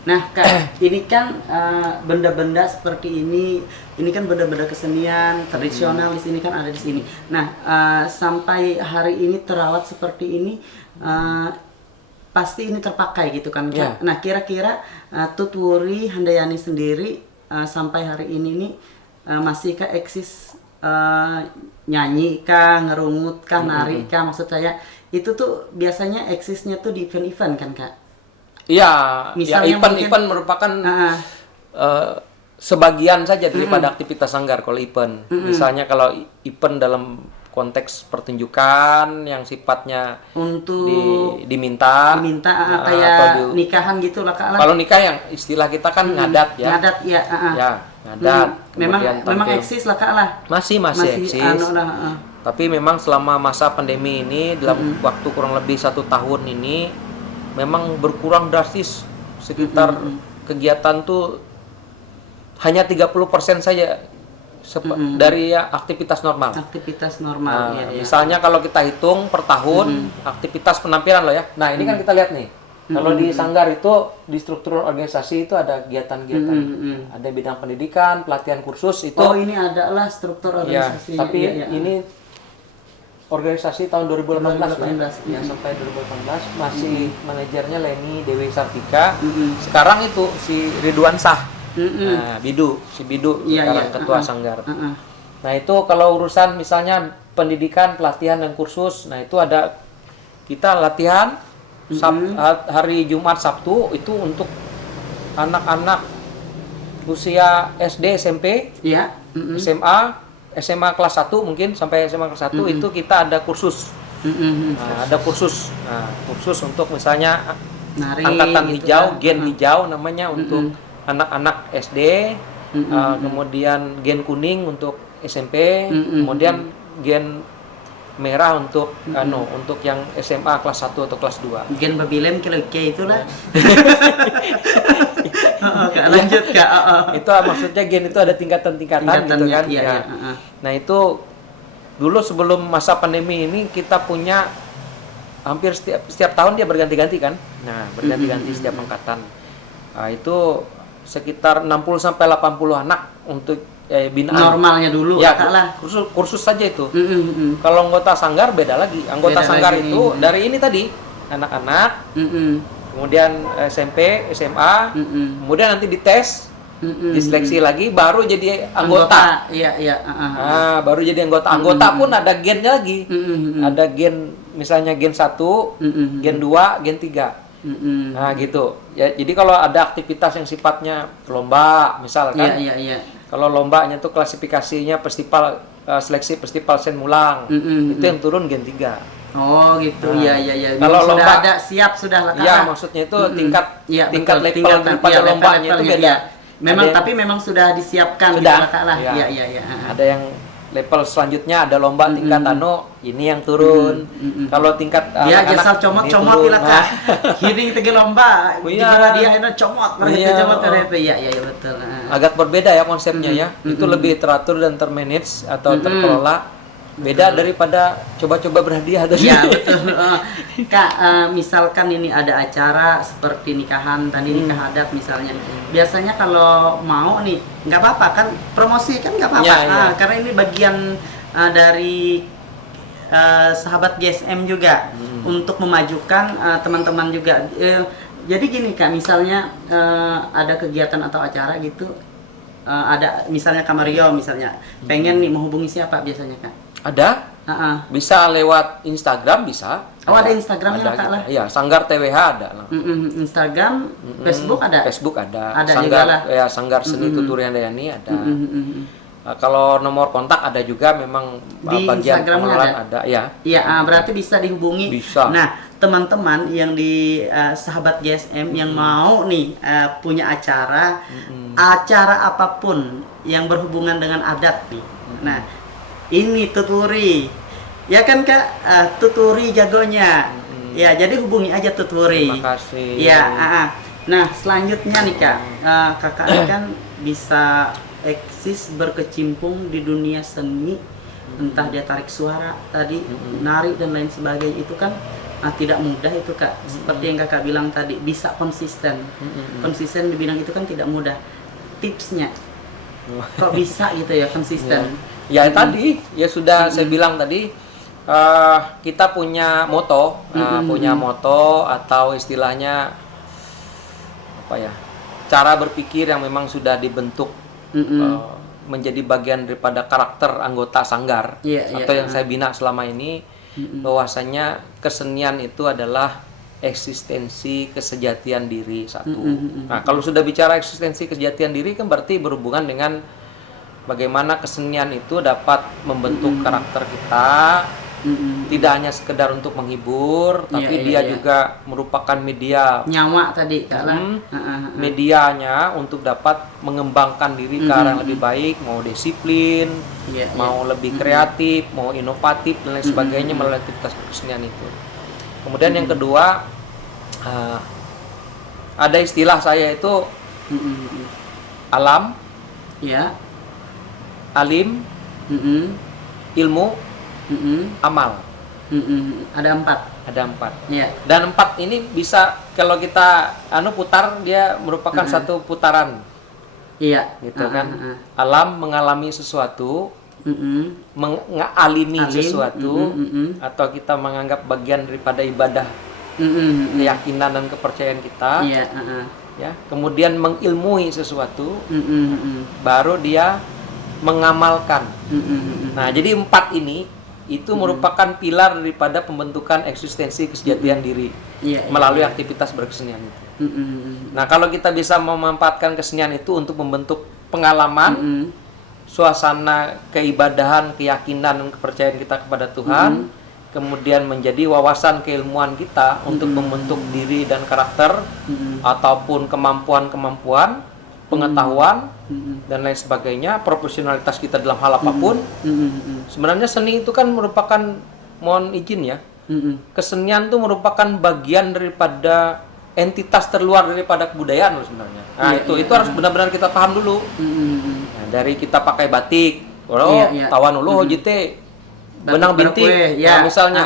Nah, Kak, ini kan benda-benda seperti ini kan benda-benda kesenian tradisional di sini kan ada di sini. Nah, sampai hari ini terawat seperti ini, eh, pasti ini terpakai gitu kan, Kak. Ya. Nah, kira-kira Tutwuri Handayani sendiri sampai hari ini nih masihkah eksis nyanyi kah, ngerungut kah, nari kah? Maksud saya itu tuh biasanya eksisnya tuh di event-event kan, Kak? Iya, Misalnya event merupakan sebagian saja daripada aktivitas sanggar kalau event. Misalnya kalau event dalam konteks pertunjukan yang sifatnya untuk diminta kayak atau nikahan gitu lah, Kak lah. kalau nikah yang istilah kita kan ngadat ya. Ngadat ya, Ya, ngadat. Memang tampil. eksis lah, Kak lah. Masih eksis. Anu lah, Tapi memang selama masa pandemi ini dalam waktu kurang lebih 1 tahun ini memang berkurang drastis, sekitar kegiatan tuh hanya 30% saja dari aktivitas normal. Aktivitas normal. Nah, misalnya kalau kita hitung per tahun aktivitas penampilan loh ya. Nah, ini kan kita lihat nih. Kalau di sanggar itu di struktur organisasi itu ada kegiatan-kegiatan. Ada bidang pendidikan, pelatihan kursus itu. Oh, ini adalah struktur organisasi. Ya, tapi ini organisasi tahun 2018 ya. Ya, sampai 2018 masih manajernya Leni Dewi Sartika. Sekarang itu si Ridwan Shah. Nah, Bidu sekarang ketua sanggar. Nah, itu kalau urusan misalnya pendidikan, pelatihan dan kursus, nah itu ada kita latihan hari Jumat Sabtu itu untuk anak-anak usia SD, SMP, ya. SMA kelas 1 mungkin sampai SMA kelas 1 itu kita ada kursus. Nah, ada kursus. Nah, kursus untuk misalnya nari, angkatan gitu hijau, kan. gen hijau namanya untuk anak-anak SD, kemudian gen kuning untuk SMP, kemudian gen merah untuk untuk yang SMA kelas 1 atau kelas 2. Gen babilem kilo itulah. Lanjut, Kak. Itu maksudnya gen itu ada tingkatan-tingkatan gitu kan. Iya. Nah, itu dulu sebelum masa pandemi ini kita punya hampir setiap tahun dia berganti-ganti kan. Nah, berganti-ganti setiap angkatan. Nah, itu sekitar 60 sampai 80 anak untuk binaan. Normalnya dulu ya, Kak lah. Kursus saja itu. Kalau anggota sanggar beda lagi. Anggota sanggar itu dari ini tadi anak-anak. Kemudian SMP, SMA, kemudian nanti dites, diseleksi lagi, baru jadi anggota. Iya. Baru jadi anggota. Anggota pun ada gennya lagi. Ada gen, misalnya gen 1, gen 2, gen 3. Nah, gitu. Ya, jadi kalau ada aktivitas yang sifatnya lomba, misalkan. Iya. Kalau lombanya tuh klasifikasinya festival seleksi festival Sen Mulang. Itu yang turun gen 3. Oh gitu, iya. Kalau sudah lomba ada siap sudah lah. Iya, maksudnya itu tingkat level daripada lombanya itu beda. Ya. Memang sudah disiapkan sudah, gitu lah. Iya. Ada yang level selanjutnya ada lomba tingkat ini yang turun. Kalau tingkat anak-anak comot bila Kak. Hiring tege lomba. Gimana dia enak comot, itu. Iya betul. Agak berbeda ya konsepnya ya. Itu lebih teratur dan termanage atau terkelola. Beda daripada coba-coba berhadiah tadi. Iya betul. Kak, misalkan ini ada acara seperti nikahan tadi, nikah adat misalnya. Biasanya kalau mau nih, nggak apa-apa kan, promosi kan nggak apa-apa. Ya. Karena ini bagian dari sahabat GSM juga untuk memajukan teman-teman juga. Jadi gini Kak, misalnya ada kegiatan atau acara gitu, ada misalnya Kamario misalnya, pengen nih menghubungi siapa biasanya Kak? Ada? Bisa lewat Instagram bisa. Oh, ada Instagramnya Kak lah? Iya, Sanggar TWH ada. Instagram, Facebook ada? Facebook ada. Ada Sanggar, juga lah. Ya, Sanggar Seni Tutwuri Handayani ada. Kalau nomor kontak ada juga, memang di bagian Instagramnya ada. Ya. Iya, berarti bisa dihubungi. Bisa. Nah, teman-teman yang di sahabat GSM yang mau nih punya acara, acara apapun yang berhubungan dengan adat nih. Nah, ini Tutwuri, ya kan Kak, Tutwuri jagonya. Ya, jadi hubungi aja Tutwuri. Terima kasih. Ya, nah selanjutnya nih Kak, kakak ini kan bisa eksis berkecimpung di dunia seni, entah dia tarik suara tadi, nari dan lain sebagainya, itu kan tidak mudah itu Kak. Seperti yang Kakak bilang tadi, bisa konsisten. Konsisten di bidang itu kan tidak mudah. Tipsnya, kok bisa gitu ya konsisten? Ya tadi, ya sudah saya bilang tadi, kita punya moto, atau istilahnya apa ya, cara berpikir yang memang sudah dibentuk menjadi bagian daripada karakter anggota sanggar atau yang saya bina selama ini, bahwasanya kesenian itu adalah eksistensi kesejatian diri satu. Nah, kalau sudah bicara eksistensi kesejatian diri kan berarti berhubungan dengan bagaimana kesenian itu dapat membentuk karakter kita, tidak hanya sekedar untuk menghibur, tapi dia juga merupakan media nyawa tadi kan. Medianya untuk dapat mengembangkan diri ke arah yang lebih baik, mau disiplin, mau lebih kreatif, mau inovatif dan lain sebagainya melalui aktivitas kesenian itu. Kemudian yang kedua, ada istilah saya itu alam, alim, ilmu, amal. Ada 4. Ada 4. Dan 4 ini bisa kalau kita putar, dia merupakan satu putaran. Gitu kan. Alam mengalami sesuatu, mengalimi sesuatu, atau kita menganggap bagian daripada ibadah, keyakinan dan kepercayaan kita. Ya, kemudian mengilmui sesuatu, baru dia mengamalkan. Nah, jadi 4 ini itu merupakan pilar daripada pembentukan eksistensi kesejatian diri melalui aktivitas berkesenian itu. Nah, kalau kita bisa memanfaatkan kesenian itu untuk membentuk pengalaman, suasana keibadahan, keyakinan dan kepercayaan kita kepada Tuhan, kemudian menjadi wawasan keilmuan kita untuk membentuk diri dan karakter, ataupun kemampuan-kemampuan, pengetahuan dan lain sebagainya, profesionalitas kita dalam hal apapun. Sebenarnya seni itu kan merupakan, mohon izin ya, kesenian itu merupakan bagian daripada entitas terluar daripada kebudayaan loh sebenarnya. Nah, itu harus benar-benar kita paham dulu. Nah, dari kita pakai batik, tawan ulu jite benang bintik, nah, misalnya,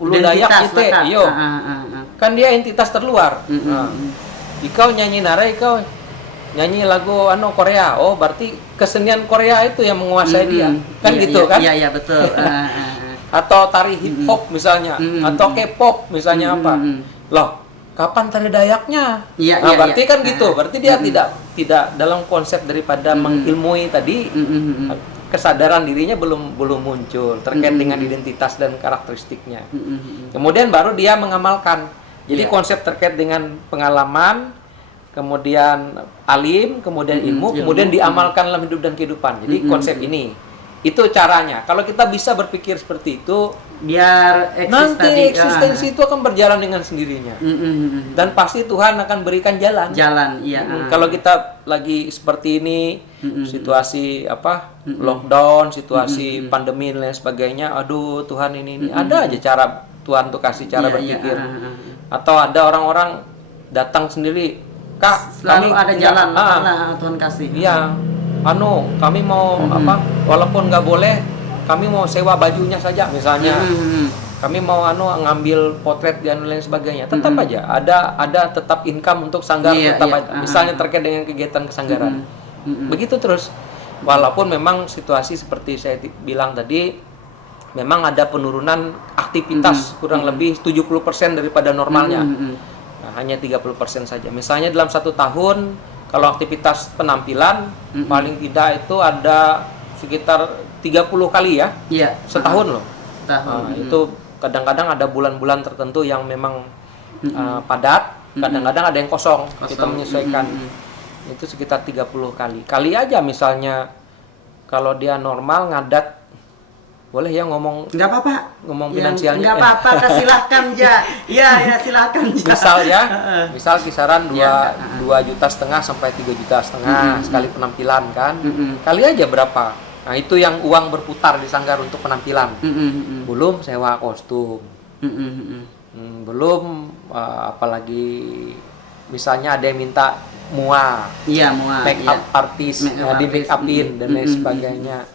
ulu Dayak jite, iyo, kan dia entitas terluar. Ikau nyanyi nara, ikau nyanyi lagu Korea, berarti kesenian Korea itu yang menguasai dia, kan gitu kan? Iya betul. Atau tari hip hop misalnya, atau K-pop misalnya apa? Loh, kapan tari Dayaknya? Berarti kan gitu. Berarti dia tidak dalam konsep daripada mengilmui tadi, kesadaran dirinya belum muncul terkait dengan identitas dan karakteristiknya. Kemudian baru dia mengamalkan. Jadi konsep terkait dengan pengalaman, kemudian alim, kemudian ilmu, kemudian diamalkan dalam hidup dan kehidupan. Jadi konsep ini, itu caranya. Kalau kita bisa berpikir seperti itu, biar nanti eksistensi itu akan berjalan dengan sendirinya. Dan pasti Tuhan akan berikan jalan. Kalau kita lagi seperti ini, situasi lockdown, situasi pandemi dan lain sebagainya, aduh Tuhan ini ada aja cara Tuhan untuk kasih cara berpikir. Atau ada orang-orang datang sendiri, Kak, selalu ada jalan, Tuhan kasih. Iya, kami mau walaupun nggak boleh, kami mau sewa bajunya saja misalnya. Kami mau ngambil potret dan lain sebagainya. Tetap aja ada tetap income untuk sanggar, tetap aja. Misalnya terkait dengan kegiatan kesanggaran. Begitu terus. Walaupun memang situasi seperti saya bilang tadi, memang ada penurunan aktivitas kurang lebih 70% daripada normalnya. Nah, hanya 30% saja. Misalnya dalam 1 tahun, kalau aktivitas penampilan paling tidak itu ada sekitar 30 kali ya. Setahun loh. Itu kadang-kadang ada bulan-bulan tertentu yang memang padat, kadang-kadang ada yang kosong. Kita menyesuaikan. Itu sekitar 30 kali. Kali aja misalnya kalau dia normal ngadat, boleh ya ngomong? Nggak apa-apa. Ngomong finansialnya. Nggak apa-apa, silahkan ja. Iya, silahkan ja. Misal kisaran 2,5 juta sampai 3,5 juta sekali penampilan kan. Kali aja berapa? Nah, itu yang uang berputar di sanggar untuk penampilan. Belum sewa kostum. Belum apalagi misalnya ada yang minta mua. Make up artist, di make upin dan lain sebagainya.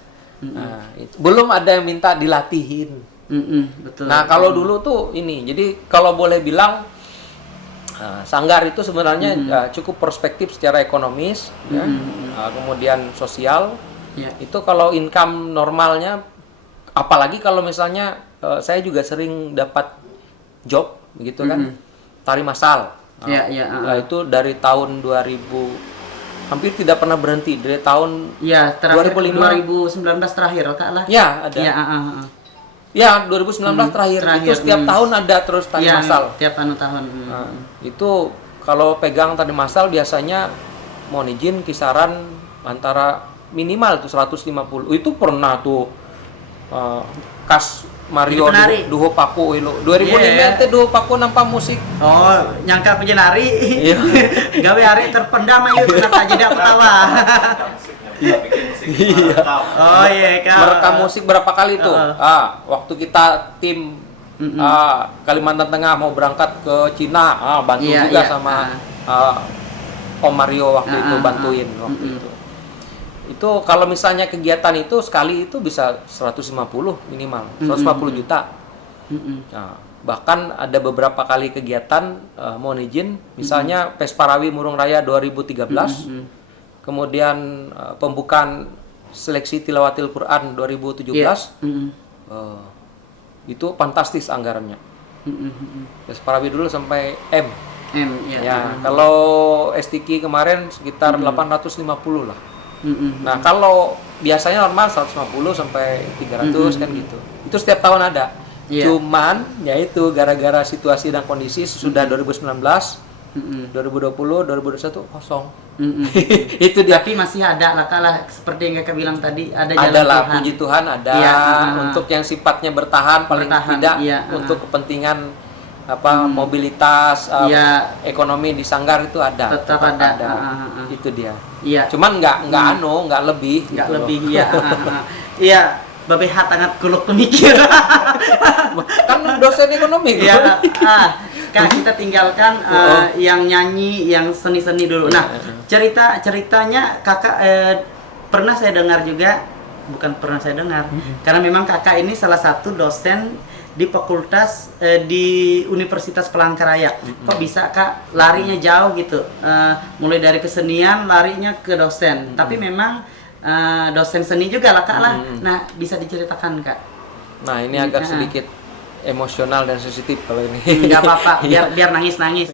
Nah, itu. Belum ada yang minta dilatihin. Betul. Nah kalau dulu tuh ini, jadi kalau boleh bilang Sanggar itu sebenarnya cukup prospektif secara ekonomis, ya, kemudian sosial. Itu kalau income normalnya, apalagi kalau misalnya saya juga sering dapat job, begitu kan, tari massal. Nah, itu dari tahun 2000 hampir tidak pernah berhenti dari tahun 2019 terakhir Kak lah. Ya, ada. Ya, 2019 terakhir itu setiap tahun ada terus tari massal. Tiap tahun. Nah, itu kalau pegang tari massal biasanya mohon izin kisaran antara minimal tuh 150. Itu pernah tuh kas Mario Duho Paku itu 2005 teh Duho Paku nampak musik. Oh, nyangka penjenari. Iya. Gawe hari terpendam aja kenapa jadi ketawa. Iya. Oh iya, Kak. Merekam musik berapa kali tuh? Waktu kita tim Kalimantan Tengah mau berangkat ke Cina, bantu juga sama Om Mario waktu itu bantuin waktu itu. Itu kalau misalnya kegiatan itu sekali itu bisa 150 minimal, 150 juta. Nah, bahkan ada beberapa kali kegiatan mohon izin, misalnya Pesparawi Murung Raya 2013, kemudian pembukaan seleksi tilawatil Quran 2017, itu fantastis anggarannya. Pesparawi dulu sampai M. Kalau STQ kemarin sekitar 850 lah. Nah, kalau biasanya normal 150 sampai 300 kan gitu. Itu setiap tahun ada. Cuman ya itu gara-gara situasi dan kondisi sudah 2019, 2020, 2021 kosong. Itu dia. Tapi masih ada lah kalah seperti yang Kakak bilang tadi, ada jalan ada lah, Tuhan. puji Tuhan ada. Untuk yang sifatnya bertahan paling tidak untuk kepentingan mobilitas ekonomi di Sanggar itu ada. Tetap ada. Itu dia. Cuman nggak lebih nggak gitu lebih iya Babe sangat kuluk mikir. Kan dosen ekonomi. Kak, kita tinggalkan yang nyanyi, yang seni-seni dulu. Nah, ceritanya Kakak pernah saya dengar juga, bukan pernah saya dengar, karena memang Kakak ini salah satu dosen di fakultas di Universitas Palangkaraya. Kok bisa Kak larinya jauh gitu, mulai dari kesenian larinya ke dosen, tapi memang dosen seni juga lah Kak lah. Nah, bisa diceritakan Kak? Nah, ini agak sedikit emosional dan sensitif kalau ini. Nggak apa-apa, biar nangis-nangis.